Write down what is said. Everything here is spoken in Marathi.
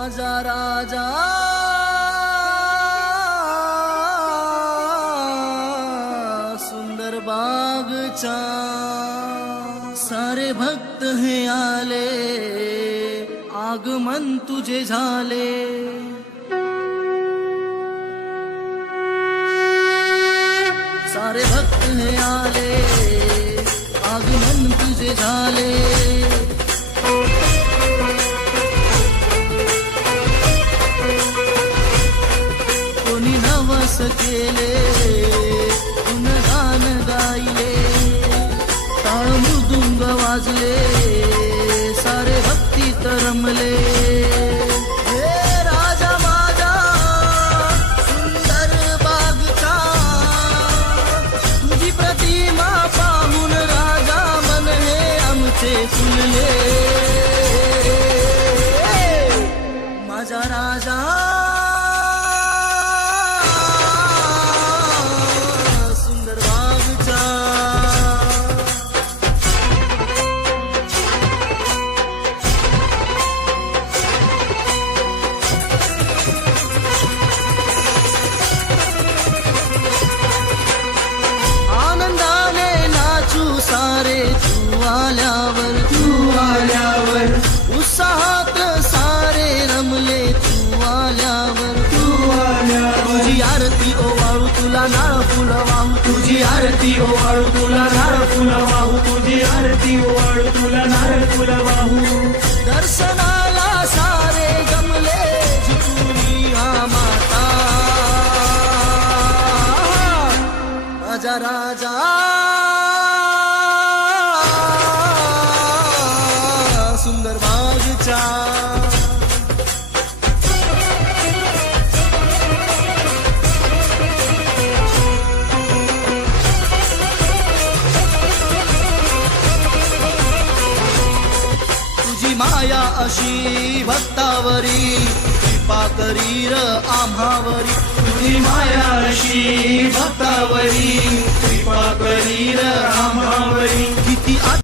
माझा राजा सुंदर बागचा सारे भक्त हे आले आगमन तुझे झाले सारे भक्त हे आले आगमन तुझे झाले कोणी नवस केले गुणगान गायले टाळ मृदुंग वाजले सारे भक्तीत रमले हे राजा माझा सुंदर बागचा तुझी प्रतिमा पाहून राजा मन हे आमचे फुलले माझा राजा सारे तू आल्यावर उत्साहात सारे रमले तू आल्यावर तुझी आरती ओवाळू तुला नाळ फुल वाहू तुझी आरती ओवाळू तुला नारळ फुल वाहू तुझी आरती ओवाळू तुला नारळ फुल वाहू दर्शनाला सारे जमले जितुनी हा माता माझा राजा सुंदर बागचा तुझी माया अशी भक्तावरी कृपा करीर आम्हावरी तुझी माया अशी भक्तावरी कृपा करीर आम्हावरी